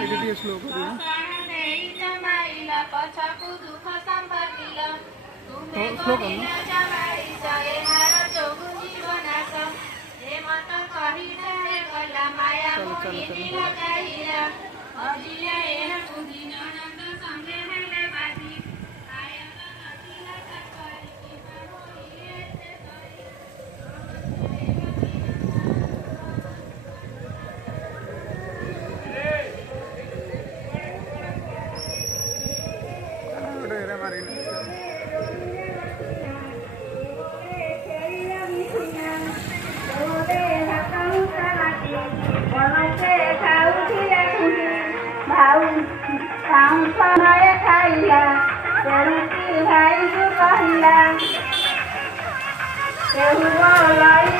ଏଇଟା ଟିକେ ସ୍ଲୋ କରିବ। ସ୍ଲୋ କରୁନ। ଚାଲ ଚାଲ ଚାଲ। ଖାଇଲା ତେଣୁକି ଭାଇକୁ କହିଲା କେହୁ ଲଇ